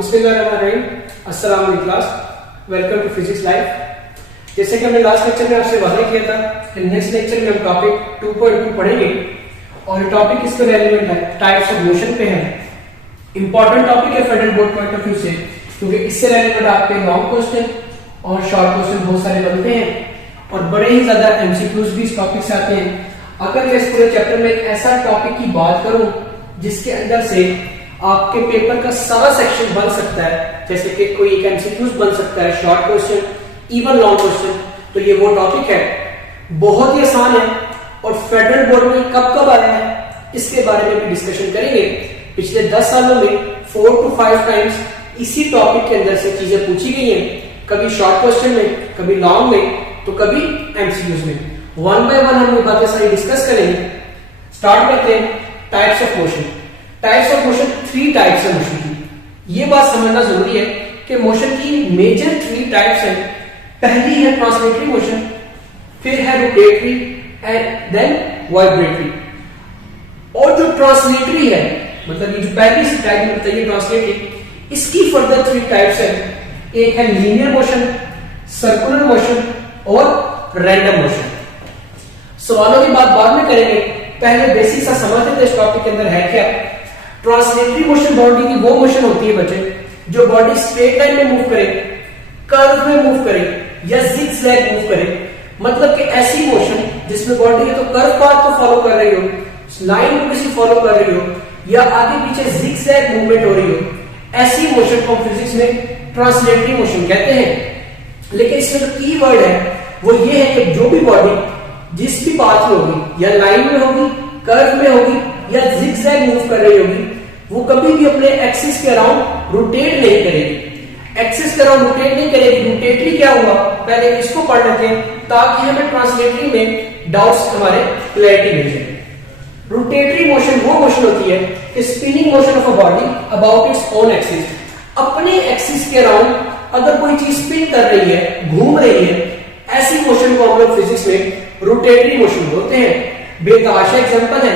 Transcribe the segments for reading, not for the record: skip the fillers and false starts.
बिस्मिल्लाहिर्रहमानिर्रहीम। अस्सलाम वालेकुम class, welcome to physics live. जैसे कि हमने लास्ट लेक्चर में आपसे वादा किया था कि नेक्स्ट लेक्चर में हम टॉपिक 2.2 पढ़ेंगे और ये टॉपिक इसके रेलेवेंट है, टाइप्स ऑफ मोशन पे है। इंपॉर्टेंट टॉपिक है federal board point of view से, क्योंकि इससे रेलेवेंट आपके लॉन्ग क्वेश्चन और शॉर्ट क्वेश्चन बहुत सारे बनते हैं और बड़े ही ज्यादा एमसीक्यूज भी इस टॉपिक से आते हैं। अगर मैं इस पूरे चैप्टर में एक ऐसा टॉपिक की बात करूं जिसके अंदर से आपके पेपर का सारा सेक्शन बन सकता है, जैसे कि कोई एक एमसीक्यूज बन सकता है, short question, even long question, तो ये वो टॉपिक है। बहुत ही आसान है और फेडरल बोर्ड में कब कब आया है इसके बारे में भी डिस्कशन करेंगे। पिछले 10 सालों में 4 to 5 टाइम्स इसी टॉपिक के अंदर से चीजें पूछी गई हैं, कभी शॉर्ट क्वेश्चन में, कभी लॉन्ग में, तो कभी एमसीक्यूज में। वन बाय वन हम ये बातें सारी डिस्कस करेंगे। स्टार्ट करते हैं types of motion. Types of motion 3 types है मोशन की। ये बात समझना जरूरी है कि मोशन की मेजर 3 टाइप्स हैं। पहली है ट्रांसलेटरी मोशन, फिर है रोटेटरी एंड देन वाइब्रेटरी। और जो ट्रांसलेटरी है, मतलब ये जो पहली टाइप में बताइए ट्रांसलेटरी, इसकी फर्दर 3 टाइप्स है। एक है लीनियर मोशन, सर्कुलर मोशन और रैंडम मोशन। सवालों की बात बाद में करेंगे, पहले बेसिक सा समझते थे इस टॉपिक के अंदर है क्या। ट्रांसलेटरी मोशन बॉडी की वो मोशन होती है बच्चे जो बॉडी स्ट्रेट लाइन में मूव करे, कर्व में मूव करे या जिगजैग मूव करे। मतलब कि ऐसी मोशन जिसमें बॉडी है तो कर्व पाथ को फॉलो कर रही हो, लाइन को किसी फॉलो कर रही हो या आगे पीछे जिगजैग मूवमेंट हो रही हो, ऐसी मोशन को फिजिक्स में ट्रांसलेटरी मोशन कहते हैं। लेकिन इसमें जो की वर्ड है वो ये है कि जो भी बॉडी जिस भी पाथ में होगी, या लाइन में होगी, कर्व में होगी या जिगजैग मूव कर रही होगी, वो कभी भी अपने एक्सिस के अराउंड रोटेट नहीं करेगी। एक्सिस के अराउंड रोटेट नहीं करेगी। रोटेटरी क्या हुआ, पहले इसको पढ़ लेते हैं ताकि हमें ट्रांसलेटरी में डाउट्स हमारे क्लैरिटी मिल जाए। रोटेटरी मोशन वो मोशन होती है कि spinning motion of a body about its own axis. अपने एक्सिस के अराउंड अगर कोई चीज स्पिन कर रही है, घूम रही है, ऐसी मोशन को हम लोग फिजिक्स में रोटेटरी मोशन बोलते हैं। बेतहाशा एग्जांपल है,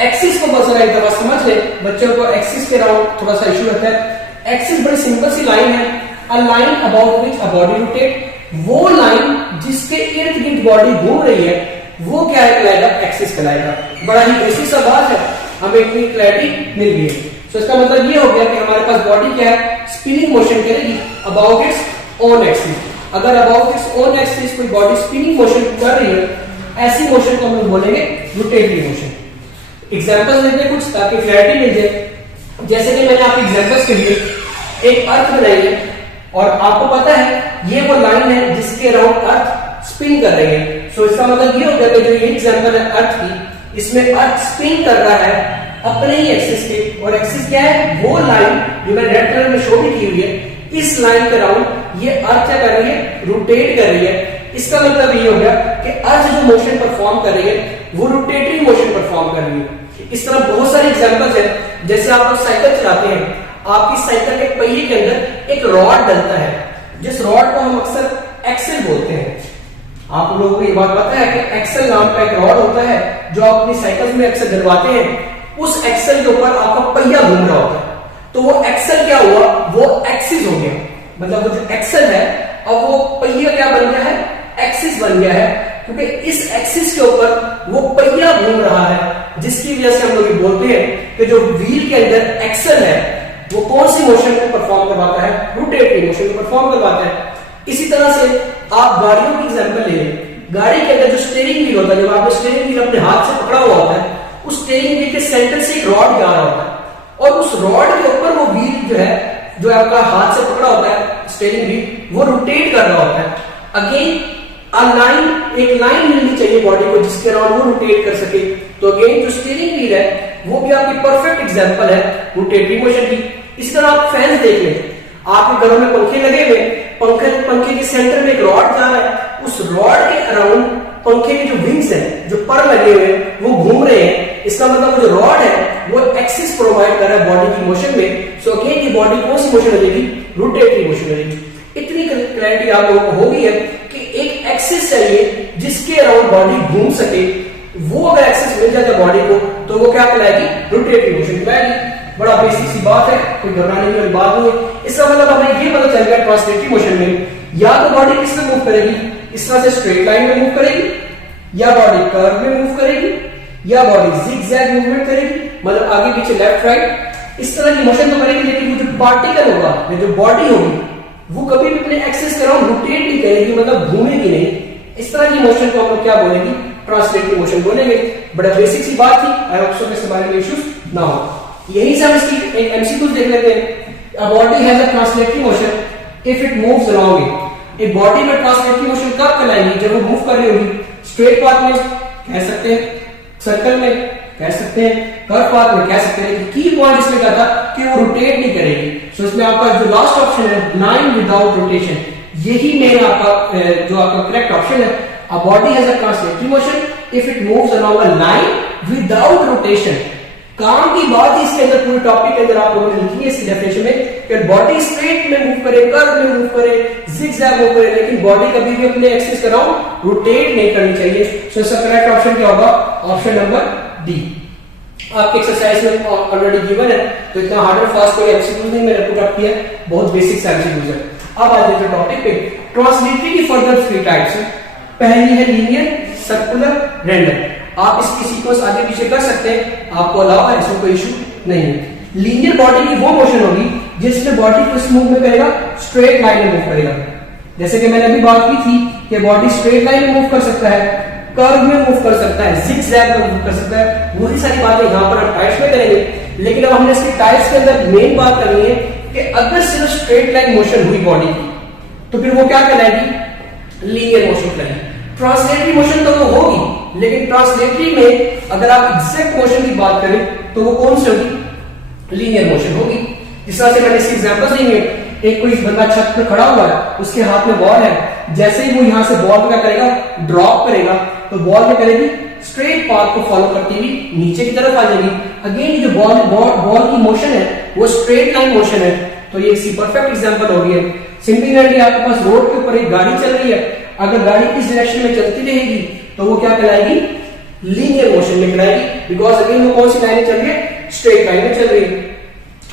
एक्सिस को बस एक दफा समझ ले, बच्चों को एक्सिस के अराउंड थोड़ा सा इशू रहता है। एक्सिस बड़ी सिंपल सी लाइन है, a line about which a body rotate. वो लाइन जिसके इर्द गिर्द बॉडी घूम रही है वो क्या कहलाएगा, एक्सिस कहलाएगा। बड़ा ही बेसिक सा बात है, हमें इतनी क्लैरिटी मिल गई है। तो इसका मतलब ये हो गया कि हमारे पास बॉडी क्या है, स्पिनिंग मोशन करेगी अबाउट इट्स ओन एक्सिस। अगर अबाउट इट्स ओन एक्सिस कोई बॉडी स्पिनिंग मोशन कर रही है, ऐसी मोशन को हम लोग बोलेंगे रोटेटरी मोशन। एग्जांपल्स देते हैं कुछ ताकि क्लैरिटी मिल जाए। जैसे कि मैंने आपके एग्जांपल्स के लिए एक अर्थ बनाई है और आपको पता है ये वो लाइन है जिसके अराउंड अर्थ स्पिन कर रही है। सो इसका मतलब ये हो गया कि जो ये एग्जांपल है अर्थ की, इसमें अर्थ स्पिन कर रहा है अपने ही एक्सिस के, और एक्सिस क्या है, वो लाइन जो मैंने रेड कलर में शो भी की हुई है। इस लाइन के अराउंड ये अर्थ क्या कर रही है, रोटेट कर रही है। इसका मतलब ये हो गया कि अर्थ जो मोशन परफॉर्म कर रही है वो रोटेटरी मोशन परफॉर्म कर रही है। इस तरह बहुत सारे एग्जांपल्स हैं। जैसे आप लोग साइकिल चलाते हैं, आपकी साइकिल के पहिए के अंदर एक रॉड डलता है, जिस रॉड को हम अक्सर एक्सल बोलते हैं। आप लोगों को ये बात पता है कि एक्सल नाम का एक रॉड होता है जो आप अपनी साइकिल में अक्सर डलवाते हैं। उस एक्सल के ऊपर आपका पहिया घूम रहा होता है, तो वो एक्सल क्या हुआ, वो एक्सिस हो गया। मतलब वो जो एक्सल है अब वो पहिया क्या बन गया है, एक्सिस बन गया है, क्योंकि इस एक्सिस के ऊपर वो पहिया घूम रहा है, जिसकी वजह से हम लोग ये बोलते हैं कि जो व्हील के अंदर एक्सल है वो कौन सी मोशन को परफॉर्म करवाता है, रोटेटरी मोशन को परफॉर्म करवाता है। इसी तरह से आप गाड़ियों की एग्जांपल ले लें। गाड़ी के अंदर जो स्टीयरिंग व्हील होता है, जब आप स्टीयरिंग व्हील अपने हाथ से पकड़ा हुआ होता है, उस स्टीयरिंग व्हील के सेंटर से एक रॉड जा रहा होता है और उस रॉड के ऊपर वो व्हील जो है, जो आपका हाथ से पकड़ा होता है स्टीयरिंग व्हील, वो रोटेट कर रहा होता है। अगेन एक लाइन मिलनी चाहिए बॉडी को जिसके अराउंड वो रोटेट कर सके। तो अगेन जो स्टीयरिंग व्हील है वो भी आपकी परफेक्ट एग्जांपल है रोटेटरी मोशन की। इसी तरह आप फैंस देख लें, आपके घरों में पंखे लगे हुए, पंखे के सेंटर में एक रॉड जा रहा है, उस रॉड के अराउंड पंखे के जो विंग्स हैं, जो पर लगे हुए हैं, वो घूम रहे हैं। इसका मतलब जो रॉड है वो एक्सिस प्रोवाइड कर रहा है बॉडी की मोशन में। सो अगेन ये बॉडी कौन सी मोशन हो जाएगी, रोटेटरी मोशन हो जाएगी। इतनी क्लैरिटी आप लोगों को होगी है कि एक एक्सिस चाहिए जिसके अराउंड बॉडी घूम सके। वो अगर एक्सिस मिल जाता है बॉडी को तो वो क्या कहलाएगी, रोटेटरी मोशन कहलाएगी। बड़ा बेसिक सी बात है, कोई घबराने की बात नहीं है। इसका मतलब हमें ये पता चल गया ट्रांसलेटरी मोशन में या तो बॉडी किस में मूव करेगी, इस तरह से स्ट्रेट लाइन में मूव करेगी, या बॉडी कर्व में मूव करेगी, या बॉडी जिगजैग मूवमेंट करेगी, मतलब आगे पीछे लेफ्ट राइट इस तरह की मोशन तो करेगी, लेकिन वो जो पार्टिकल होगा या जो बॉडी होगी वो कभी भी अपने एक्सिस के अराउंड रोटेट नहीं करेगी, मतलब घूमेगी नहीं। इस तरह की मोशन को हम लोग क्या बोलेंगे, ट्रांसलेटरी मोशन बोलेंगे। बड़ा बेसिक सी बात थी, आई होप सो इसके बारे में इश्यूज ना हो। यही से हम इसकी एक एमसीक्यू देख लेते हैं। A body has a translatory motion if it moves along it. एक बॉडी में ट्रांसलेटरी मोशन कब कहलाएगी, जब वो मूव कर रही होगी स्ट्रेट पाथ में कह सकते हैं, सर्कल में कह सकते हैं, कर्व पाथ में कह सकते हैं। की पॉइंट इसमें क्या था कि वो रोटेट नहीं करेगी। सो इसमें आपका जो लास्ट ऑप्शन है लाइन विदाउट रोटेशन, यही मेन आपका जो आपका करेक्ट ऑप्शन है। A body has a translatory motion if it moves along a line without rotation. काम की बात है इसके अंदर, पूरे टॉपिक के अंदर आप लोगों ने लिखी है इसकी डेफिनेशन में कि बॉडी स्ट्रेट में मूव करे, कर्व में मूव करे, जिगजैग मूव करे, लेकिन बॉडी कभी भी अपने एक्सिस के अराउंड रोटेट नहीं करनी चाहिए। सो इसका करेक्ट ऑप्शन क्या होगा, ऑप्शन नंबर डी। आपके एक्सरसाइज में ऑलरेडी गिवन है, तो इतना हार्ड एंड फास्ट कोई एमसीक्यू नहीं मैंने पुट अप किया, बहुत बेसिक एमसीक्यूज है। अब आ जाते हैं टॉपिक पे। ट्रांसलेटरी की फर्दर 3 टाइप्स है। पहली है लीनियर, सर्कुलर, रैंडम। आप इसकी सीक्वेंस आगे पीछे कर सकते हैं, आपको अलाउ है, इसमें कोई इशू नहीं है। लीनियर बॉडी की वो मोशन होगी जिसमें बॉडी किस मूव में करेगा, स्ट्रेट लाइन में मूव करेगा। जैसे कि मैंने अभी बात की थी कि बॉडी स्ट्रेट लाइन में मूव कर सकता है, कर्व में मूव कर सकता है, जिगजैग में मूव कर सकता है। वही सारी बातें यहाँ पर हम टाइप्स में करेंगे, लेकिन अब हमने इसकी टाइप्स के अंदर मेन बात करनी है कि अगर सिर्फ स्ट्रेट लाइन मोशन हुई बॉडी की तो फिर वो क्या कहलाएगी, लीनियर मोशन कहलाएगी। ट्रांसलेटरी मोशन तो वो होगी, लेकिन ट्रांसलेटरी में अगर आप एग्जैक्ट मोशन की बात करें तो वो कौन सी होगी, लीनियर मोशन होगी। जिस तरह से मैंने इसके एग्जांपल्स देंगे, एक कोई बंदा छत पर खड़ा हुआ है, उसके हाथ में बॉल है, जैसे ही वो यहां से बॉल को क्या करेगा, ड्रॉप करेगा, तो बॉल क्या करेगी, स्ट्रेट पाथ को फॉलो करती हुई नीचे की तरफ आ जाएगी। अगेन जो बॉल की मोशन है वो स्ट्रेट लाइन मोशन है, तो ये इसी परफेक्ट एग्जांपल हो गई है। सिमिलरली आपके पास रोड के ऊपर एक गाड़ी चल रही है, अगर गाड़ी इस डायरेक्शन में चलती रहेगी तो वो क्या कहलाएगी, लीनियर मोशन में कहलाएगी, बिकॉज अगेन वो कौन सी लाइन चल रही है, स्ट्रेट लाइन में चल रही है।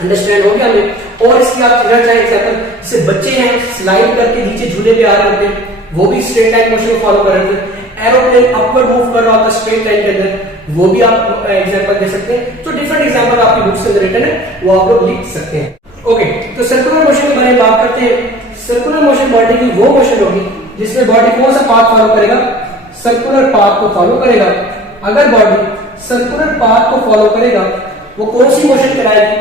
अंडरस्टैंड हो गया हमें। और इसकी आप चलना चाहे एग्जांपल, जैसे बच्चे हैं स्लाइड करके नीचे झूले पे आ रहे होते हैं, वो भी स्ट्रेट लाइन मोशन को फॉलो कर रहे थे। एरोप्लेन अपवर्ड मूव कर रहा होता है स्ट्रेट लाइन के अंदर, वो भी आप एग्जांपल दे सकते हैं। तो डिफरेंट एग्जांपल आपकी बुक्स के अंदर रिटन है, वो आप लोग लिख सकते हैं। ओके, तो सर्कुलर मोशन के बारे में बात करते हैं। सर्कुलर मोशन बॉडी की वो मोशन होगी जिसमें बॉडी कौन सा पाथ फॉलो करेगा, सर्कुलर पाथ को फॉलो करेगा। अगर बॉडी सर्कुलर पाथ को फॉलो करेगा वो कौन सी मोशन कहलाएगी,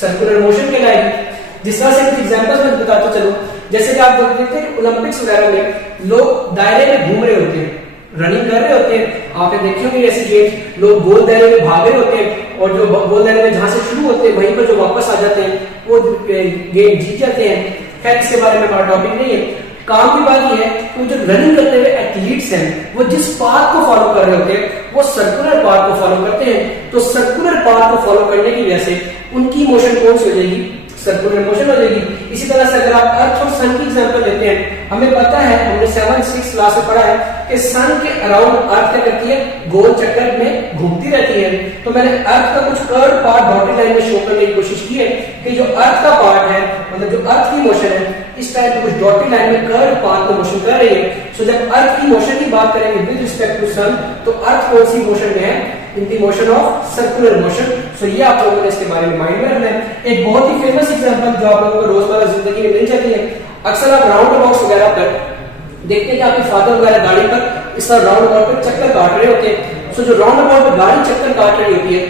सर्कुलर मोशन कहलाएगी। जिस तरह से कुछ एग्जांपल्स में बताता चलो, जैसे कि आप देखते हैं ओलंपिक्स वगैरह में लोग दायरे में घूम रहे होते हैं, रनिंग कर रहे होते हैं, आपने देखे होंगे ऐसी गेम्स, लोग गोल दायरे में भाग रहे होते हैं और जो गोल दायरे में जहां से शुरू होते हैं वहीं पर जो वापस आ जाते हैं वो गेम जीत जाते हैं। खैर इसके बारे में हमारा टॉपिक नहीं है। काम की बात यह है कि जो रनिंग करते हुए एथलीट्स हैं वो जिस पाथ को फॉलो कर रहे होते हैं वो सर्कुलर पाथ को फॉलो करते हैं। तो सर्कुलर पाथ को फॉलो करने की वजह से उनकी मोशन कौन सी हो जाएगी, सर्कुलर मोशन हो जाएगी। इसी तरह से अगर आप अर्थ और सन की एग्जांपल लेते हैं, हमें पता है, हमने 7-6 क्लास में पढ़ा है कि सन के अराउंड अर्थ क्या करती है, गोल चक्कर में घूमती रहती है। तो मैंने अर्थ का कुछ कर्व पार्ट डॉटेड लाइन में शो करने की कोशिश की है कि जो अर्थ का पार्ट है, मतलब जो अर्थ की मोशन है, इस टाइप के कुछ डॉटेड लाइन में कर्व पार्ट में मोशन कर रही है। सो जब अर्थ की मोशन की बात करेंगे विद रिस्पेक्ट टू सन, तो अर्थ कौन सी मोशन में है, in the motion of circular motion. So ये आप लोगों ने इसके बारे में माइंड में रखना है। एक बहुत ही फेमस एग्जांपल जो आप लोगों को रोजमर्रा जिंदगी में मिल जाती है, अक्सर आप राउंड अबाउट्स वगैरह पर देखते हैं कि आपके फादर वगैरह गाड़ी पर इस तरह राउंड अबाउट पर चक्कर काट रहे होते हैं। सो जो राउंड अबाउट पर गाड़ी चक्कर काट रही होती है,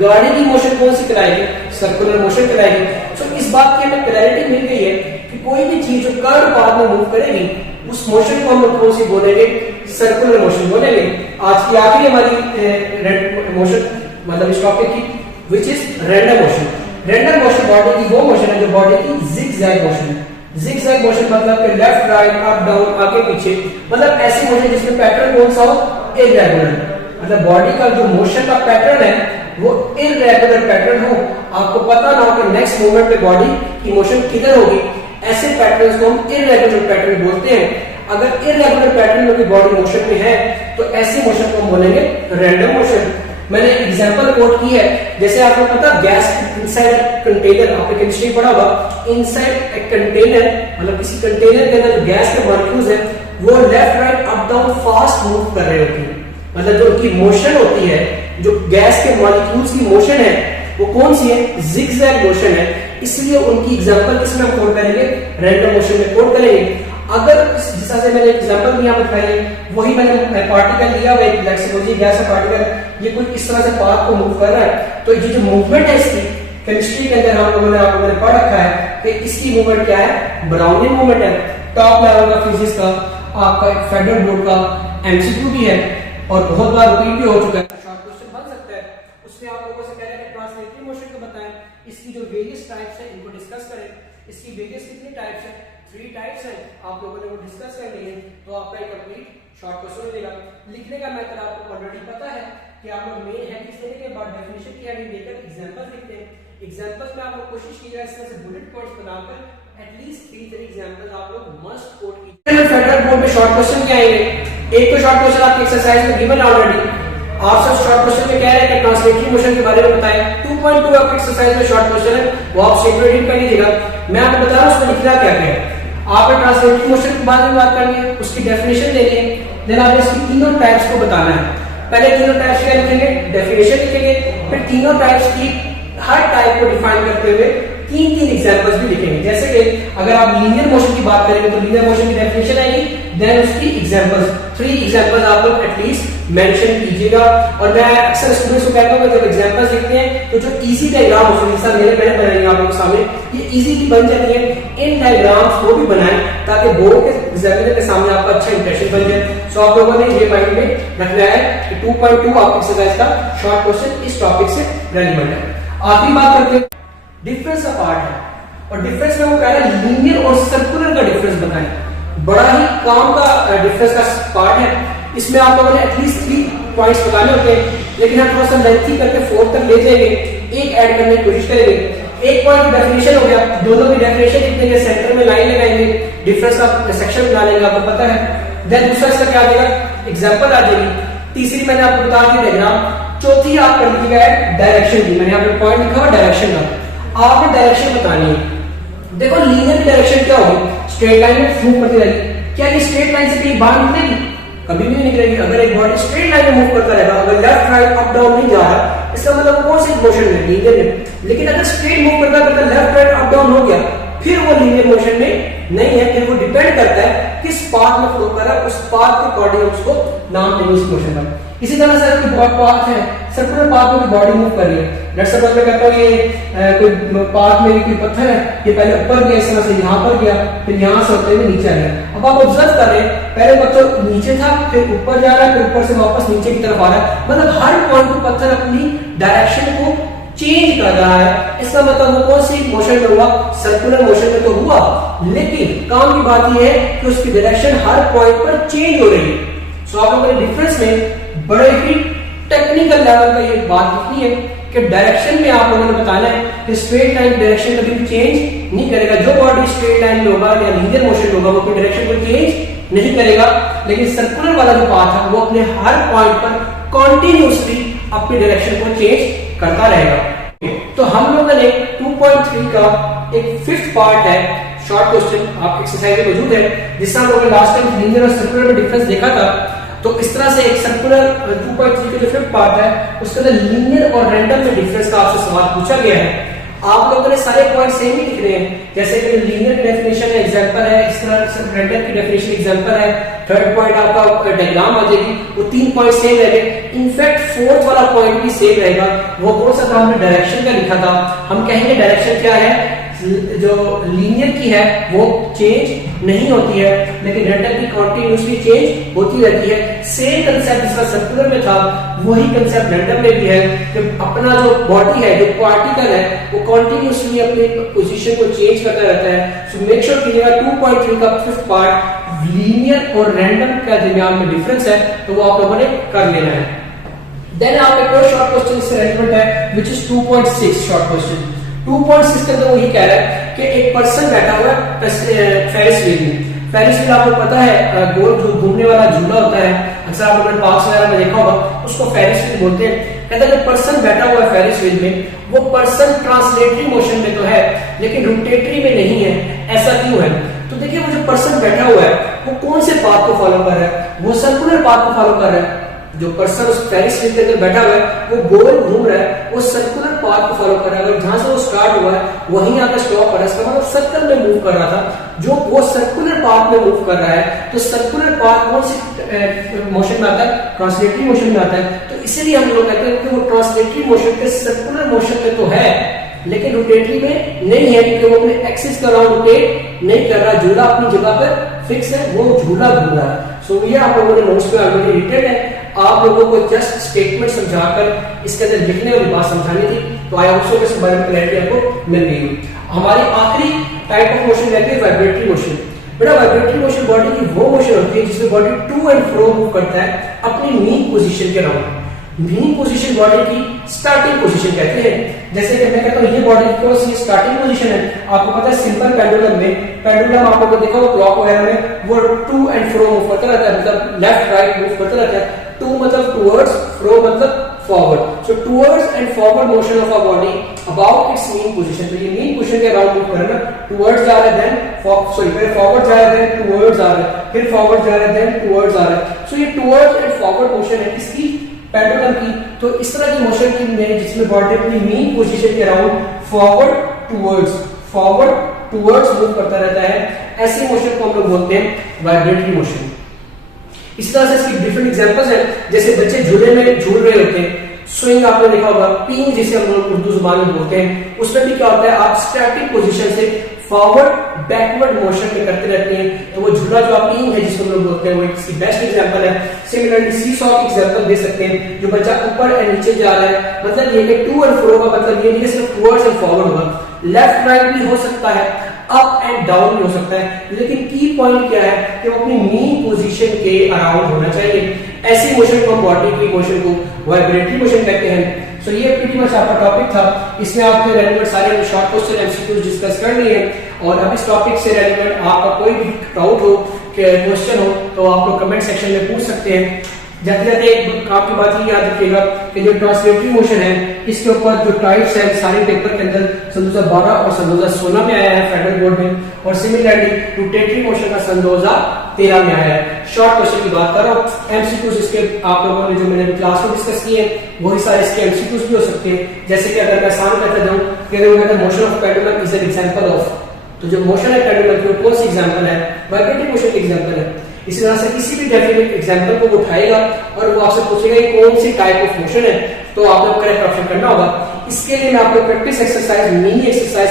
गाड़ी की मोशन कौन सी कहलाएगी, सर्कुलर मोशन कहलाएगी। सो इस बात की हमें क्लैरिटी मिल गई है कि कोई भी चीज जो कर्व पाथ में मूव करेगी उस मोशन को हम लोग कौन सी बोलेंगे, सर्कुलर मोशन बोलेंगे। आज की आखिरी हमारी मोशन मतलब इस टॉपिक की which is random motion. Random motion body की वो मोशन है जो बॉडी की जिगजैग मोशन है। जिगजैग मोशन मतलब कि लेफ्ट राइट अप डाउन आगे पीछे, मतलब ऐसी मोशन जिसमें पैटर्न कौन सा हो, इररेगुलर, मतलब बॉडी का जो मोशन का पैटर्न है वो इररेगुलर पैटर्न हो, आपको पता ना हो कि नेक्स्ट मूवमेंट पे बॉडी की मोशन किधर होगी, ऐसे पैटर्न्स को हम इररेगुलर पैटर्न बोलते हैं। अगर इररेगुलर पैटर्न में बॉडी मोशन में है तो ऐसी मोशन को हम बोलेंगे रैंडम मोशन। मैंने एग्जांपल कोट की है, जैसे आपको पता गैस इनसाइड कंटेनर, आपने केमिस्ट्री पढ़ा होगा, इनसाइड ए कंटेनर मतलब किसी कंटेनर के अंदर गैस के मॉलिक्यूल्स है वो left right up down fast move कर रहे होते हैं, मतलब जो उनकी मोशन होती है, जो गैस के मॉलिक्यूल्स की मोशन है वो कौन सी है, जिगजैग मोशन है, इसलिए उनकी एग्जांपल किसमें हम कोट करेंगे, रैंडम मोशन में कोट करेंगे। अगर जिस तरह से मैंने एग्जांपल दिया बताइए, वही मैंने पार्टिकल लिया हुआ है, लेट्स सपोज ये गैस का पार्टिकल, ये कुछ इस तरह से पाथ को मूव कर रहा है, तो ये जो मूवमेंट है इसकी केमिस्ट्री के अंदर हम लोगों ने आप लोगों ने पढ़ रखा है कि इसकी मूवमेंट क्या है, ब्राउनियन मूवमेंट है। टॉप लेवल का फिजिक्स का आपका एक फेडरल बोर्ड का एमसीक्यू भी है और बहुत बार रिपीट भी हो चुका है, शॉर्ट क्वेश्चन बन सकता है। उसमें आप लोगों से कह रहे हैं कि ट्रांसलेटरी मोशन को बताएं, इसकी जो वेरियस टाइप्स है इनको डिस्कस करें। इसकी वेरियस कितनी टाइप्स है, 3 टाइप्स है, आप लोगों ने वो डिस्कस कर लिए, तो आपका एक कंप्लीट शॉर्ट क्वेश्चन मिलेगा। लिखने का मेथड आपको ऑलरेडी पता है कि आप लोग मेन हेडिंग्स लेने के बाद डेफिनेशन की हेडिंग देकर एग्जांपल्स लिखते हैं। एग्जांपल्स में आप लोग कोशिश कीजिएगा इस तरह से बुलेट पॉइंट्स बनाकर एटलीस्ट 3 एग्जांपल्स आप लोग मस्ट कोट कीजिए। फेडरल बोर्ड में शॉर्ट क्वेश्चन क्या आएंगे, एक तो शॉर्ट क्वेश्चन आपकी एक्सरसाइज में गिवन ऑलरेडी, आप सब शॉर्ट क्वेश्चन में कह रहे हैं कि ट्रांसलेटरी मोशन के बारे में बताएं। 2.2 आपकी एक्सरसाइज में शॉर्ट क्वेश्चन है, वो आप सेपरेट रीड कर लीजिएगा। मैं आपको बता रहा हूं उसमें लिखना क्या है। आपने ट्रांसलेटरी मोशन के बारे में बात करनी है, उसकी डेफिनेशन देनी है, देन आपने इसकी तीनों टाइप्स को बताना है। पहले तीनों टाइप्स क्या लिखेंगे, डेफिनेशन लिखेंगे, फिर तीनों टाइप्स की हर टाइप को डिफाइन करते हुए 3 एग्जांपल्स भी लिखेंगे। जैसे कि अगर आप लीनियर मोशन की बात करेंगे तो लीनियर मोशन की डेफिनेशन आएगी, देन उसकी एग्जांपल्स, 3 एग्जांपल्स आप लोग एटलीस्ट मेंशन कीजिएगा। और मैं अक्सर स्टूडेंट्स को कहता हूं कि जब एग्जांपल्स लिखते हैं तो जो इजी डायग्राम होते हैं, जैसा मैंने बनाई आप लोगों के सामने, ये इजीली बन जाती है, इन डायग्राम्स को भी बनाएं ताकि बोर्ड के एग्जामिनर के सामने आपका अच्छा इंप्रेशन बन जाए। सो आप लोगों ने ये माइंड में रखना है कि 2.2 आपकी एक्सरसाइज का शॉर्ट क्वेश्चन इस टॉपिक से रेलेवेंट है। आखिरी बात करते हैं, डिफरेंस का पार्ट है, और डिफरेंस में वो कह रहा है लीनियर और सर्कुलर का डिफरेंस बताएं। बड़ा ही काम का डिफरेंस का पार्ट है, इसमें आप लोगों ने एटलीस्ट 3 पॉइंट्स बताने होते हैं, लेकिन हम थोड़ा सा लेंथी करके 4 तक ले जाएंगे, एक ऐड करने की कोशिश करेंगे। एक पॉइंट की डेफिनेशन हो गया, दोनों की डेफिनेशन लिखने के सेंटर में लाइन लगाएंगे, डिफरेंस का सेक्शन बना लेंगे, आपको पता है। देन दूसरा इसका क्या आ जाएगा, एग्जांपल आ जाएगी। तीसरी मैंने आपको बता दी डायग्राम। चौथी आप कर लीजिएगा डायरेक्शन की, मैंने यहाँ पे पॉइंट लिखा हुआ डायरेक्शन का, आपने डायरेक्शन बतानी है। देखो लीनियर डायरेक्शन क्या होगी, स्ट्रेट लाइन में मूव करती रहेगी, क्या ये स्ट्रेट लाइन से कहीं बाहर निकलेगी, कभी भी नहीं निकलेगी। अगर एक बॉडी स्ट्रेट लाइन में मूव करता रहेगा, अगर लेफ्ट राइट अप डाउन नहीं जा रहा, इसका मतलब कौन सी मोशन में, लीनियर में। लेकिन अगर स्ट्रेट मूव करता करता लेफ्ट राइट अप डाउन हो गया, फिर वो लीनियर मोशन में नहीं है, फिर वो डिपेंड करता है किस पाथ में फ्लो कर रहा है, उस पाथ के अकॉर्डिंग उसको नाम देंगे उस मोशन का। इसी तरह से कोई पाथ है, सर्कुलर पाथ में बॉडी मूव कर रही है, लेट्स सपोज मैं कहता हूं ये कोई पाथ में कोई पत्थर है, ये पहले ऊपर गया, इस तरह से यहां पर गया, फिर यहां से होते हुए नीचे आ गया। अब आप ऑब्जर्व कर रहे हैं, पहले पत्थर नीचे था, फिर ऊपर जा रहा है, फिर ऊपर से वापस नीचे की तरफ आ रहा है, मतलब हर पॉइंट पर पत्थर अपनी डायरेक्शन को चेंज कर रहा है। इसका मतलब वो कौन सी मोशन में हुआ, सर्कुलर मोशन में तो हुआ, लेकिन काम की बात यह है कि उसकी डायरेक्शन हर पॉइंट पर चेंज हो रही है। सो आप लोगों ने डिफरेंस में बड़े ही टेक्निकल लेवल का ये बात लिखनी है कि डायरेक्शन में आप लोगों ने बताना है कि स्ट्रेट लाइन डायरेक्शन कभी भी चेंज नहीं करेगा। जो बॉडी स्ट्रेट लाइन में होगा या लीनियर मोशन होगा वो अपनी डायरेक्शन को चेंज नहीं करेगा, लेकिन सर्कुलर वाला जो पाथ है वो अपने हर पॉइंट पर कॉन्टिन्यूसली अपनी डायरेक्शन को चेंज करता रहेगा। तो हम लोगों ने 2.3 का एक 5th पार्ट है शॉर्ट क्वेश्चन आपकी एक्सरसाइज में मौजूद है, जिससे हम लोगों ने लास्ट टाइम लीनियर और सर्कुलर में डिफरेंस देखा था। तो इस तरह से एक सर्कुलर 2.3 का जो 5th पार्ट है उसके अंदर लीनियर और रैंडम में डिफरेंस का आपसे सवाल पूछा गया है। आप लोगों ने सारे पॉइंट सेम ही लिख रहे हैं, जैसे कि लीनियर की डेफिनेशन है एग्जांपल है, इस तरह रैंडम की डेफिनेशन एग्जांपल है, 3rd पॉइंट आपका डायग्राम आ जाएगी, वो 3 पॉइंट सेम रहेंगे। इनफैक्ट 4th वाला पॉइंट भी सेम रहेगा, वो कौन सा था, हमने डायरेक्शन का लिखा था। हम कहेंगे डायरेक्शन क्या है, जो लीनियर की है वो चेंज नहीं होती है, लेकिन रैंडम की कंटीन्यूअसली चेंज होती रहती है। सेम कंसेप्ट जिसका सर्कुलर में था वही कंसेप्ट रैंडम में भी है कि अपना जो बॉडी है, जो पार्टिकल है, वो कंटीन्यूअसली अपनी पोजीशन को चेंज करता रहता है। सो मेक श्योर कीजिएगा 2.3 का 5th पार्ट लीनियर और रैंडम के दरमियान में डिफरेंस है, तो वो आप लोगों ने कर लेना है। देन आप एक और शॉर्ट क्वेश्चन से रेलेवेंट है व्हिच इज 2.6 शॉर्ट क्वेश्चन। 2.6 के अंदर वो ये कह रहा है कि एक पर्सन बैठा हुआ है फेरिस व्हील में। फेरिस व्हील आपको पता है गोल जो घूमने वाला झूला होता है, अक्सर आप लोगों ने पार्क्स वगैरह में देखा होगा, उसको फेरिस व्हील बोलते हैं। कहता है जो पर्सन बैठा हुआ है फेरिस व्हील में, वो पर्सन ट्रांसलेटरी मोशन में तो है लेकिन रोटेटरी में नहीं है। ऐसा क्यों है? तो देखिए वो जो पर्सन बैठा हुआ है वो कौन से पाथ को फॉलो कर रहा है? वो सर्कुलर पाथ को फॉलो कर रहा है। जो पर्सन उस फेरिस व्हील के अंदर बैठा हुआ है वो गोल घूम रहा है, वो सर्कुलर पाथ को फॉलो कर रहा है। अगर जहां से वो स्टार्ट हुआ है वहीं आकर स्टॉप कर रहा है, इसका मतलब सर्कल में मूव कर रहा था। जो वो सर्कुलर पाथ में मूव कर रहा है, तो सर्कुलर पाथ कौन सी मोशन में आता है? ट्रांसलेटरी मोशन में आता है। तो इसीलिए हम लोग कहते हैं कि वो ट्रांसलेटरी मोशन के सर्कुलर मोशन में तो है लेकिन रोटेटरी में नहीं है, क्योंकि वो अपने एक्सिस का राउंड रोटेट नहीं कर रहा, झूला अपनी जगह पर फिक्स है, वो झूला घूम रहा है। सो ये आप लोगों ने नोट्स पे ऑलरेडी रिटेड है। आप लोगों को जस्ट स्टेटमेंट समझाकर इसके अंदर लिखने वाली बात समझानी थी, तो आई होप सो कि इस बारे में क्लैरिटी आपको मिल गई होगी। हमारी आखिरी टाइप ऑफ मोशन रहती है वाइब्रेटरी मोशन। बेटा वाइब्रेटरी मोशन बॉडी की वो मोशन होती है जिसमें body to and fro move करता है अपनी मीन पोजीशन के अराउंड। मीन पोजीशन बॉडी की स्टार्टिंग पोजीशन कहते हैं। जैसे कि मैं कहता हूं ये बॉडी की स्टार्टिंग पोजीशन है। आपको पता है सिंपल पेंडुलम में, पेंडुलम आप लोगों को देखा हो क्लॉक वगैरह में, वो टू एंड फ्रो मूव करता रहता है, मतलब लेफ्ट राइट मूव करता रहता है। टू मतलब टुवर्ड्स, फ्रो मतलब forward. So towards and forward motion of a body about it's mean position. तो ये मीन पोजीशन के अराउंड मूव कर रहा है, टुवर्ड्स जा रहा है, देन पहले फॉरवर्ड जा रहा है, देन टुवर्ड्स आ रहा है, फिर फॉरवर्ड जा रहा है, देन टुवर्ड्स आ रहा है। सो ये टुवर्ड्स एंड फॉरवर्ड मोशन है किसकी? पेंडुलम की। तो इस तरह की मोशन की में जिसमें बॉडी अपनी मीन पोजीशन के अराउंड फॉरवर्ड टुवर्ड्स मूव करता रहता है, ऐसी मोशन को हम लोग बोलते हैं वाइब्रेटरी मोशन। इस तरह से इसकी डिफरेंट एग्जांपल्स हैं। जैसे बच्चे झूले में झूल रहे होते हैं, स्विंग आपने देखा होगा, पींग जिसे हम लोग उर्दू जुबान में बोलते हैं, उसमें भी क्या होता है आप स्टैटिक पोजीशन से फॉरवर्ड बैकवर्ड मोशन में करते रहते हैं। तो वो झूला जो आप पींग है जिसको हम लोग बोलते हैं, वो इसकी बेस्ट एग्जांपल है। सिमिलरली सीसॉ की एग्जांपल दे सकते हैं, जो बच्चा ऊपर एंड नीचे जा रहा है, मतलब ये कि टू एंड फ्रो का मतलब ये नहीं सिर्फ टुवर्ड्स एंड फॉरवर्ड होगा, लेफ्ट राइट भी हो सकता है, अप एंड डाउन भी हो सकता है, लेकिन की पॉइंट क्या है कि वो अपनी मीन पोजीशन के अराउंड होना चाहिए। ऐसी मोशन को हम बॉडी की मोशन को वाइब्रेटरी मोशन कहते हैं। सो ये प्रीटी मच आपका टॉपिक था। इसमें आपके रेलेवेंट सारे शॉर्ट क्वेश्चन एमसीक्यूज डिस्कस कर लिए हैं। और अब इस टॉपिक से रेलेवेंट आपका कोई भी डाउट हो, क्वेश्चन हो, तो आप लोग कमेंट सेक्शन में पूछ सकते हैं। जाते जाते एक आपकी बात ये याद रखिएगा कि जो ट्रांसलेटरी मोशन है, इसके ऊपर जो टाइप्स है सारे पेपर के अंदर सन 2012 और सन 2016 में आया है फेडरल बोर्ड में, और सिमिलरली रोटेटरी मोशन का सन 2013 में आया है। शॉर्ट क्वेश्चन की बात कर रहा हूँ। एमसीक्यूज इसके आप लोगों ने जो मैंने क्लास में डिस्कस किए वही सारे इसके एमसीक्यूज भी हो सकते हैं। जैसे कि अगर मैं आसान कहता जाऊँ कि motion of pendulum is an example of, तो जो मोशन है पेंडुलम की कौन सी एग्जांपल है? वाइब्रेटरी मोशन की एग्जांपल है। इसी तरह से किसी भी डेफिनेट एग्जांपल को उठाएगा और वो आपसे पूछेगा ये कौन सी टाइप ऑफ मोशन है, तो आप लोग करेक्ट ऑप्शन करना होगा। इसके लिए मैं आपको प्रैक्टिस एक्सरसाइज, मिनी एक्सरसाइज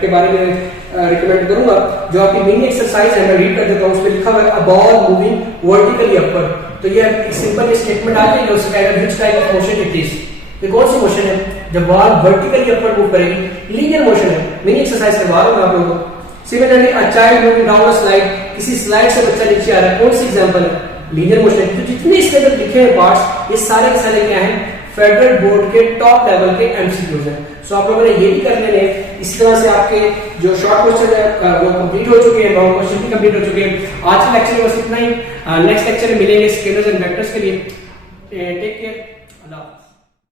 के बारे में रिकमेंड करूंगा। जो आपकी मिनी एक्सरसाइज है मैं रीड कर देता हूँ, उस पर लिखा हुआ है a ball moving vertically upward. तो ये एक सिंपल स्टेटमेंट आ जाएगी, उससे कहेगा which type of motion it is. ये कौन सी मोशन है? जब बॉल वर्टिकली अपवर्ड मूव करेगी, लीनियर मोशन है। मिनी एक्सरसाइज करवा रहा हूं मैं आप लोगों को। Similarly a child moving down a slide, किसी स्लाइड से बच्चा नीचे आ रहा है, कौन सी एग्जांपल है? Linear motion. तो जितने इसके अंदर लिखे हैं पार्ट्स, ये सारे के सारे क्या हैं? फेडरल बोर्ड के टॉप लेवल के एमसीक्यूज हैं। सो आप लोगों ने ये भी कर लेने हैं। इस तरह से आपके जो शॉर्ट क्वेश्चन है वो कंप्लीट हो चुके हैं, लॉन्ग क्वेश्चन भी कंप्लीट हो चुके हैं। आज के लेक्चर में बस इतना ही। नेक्स्ट लेक्चर में मिलेंगे स्केलर्स एंड वेक्टर्स के लिए। टेक केयर, अल्लाह।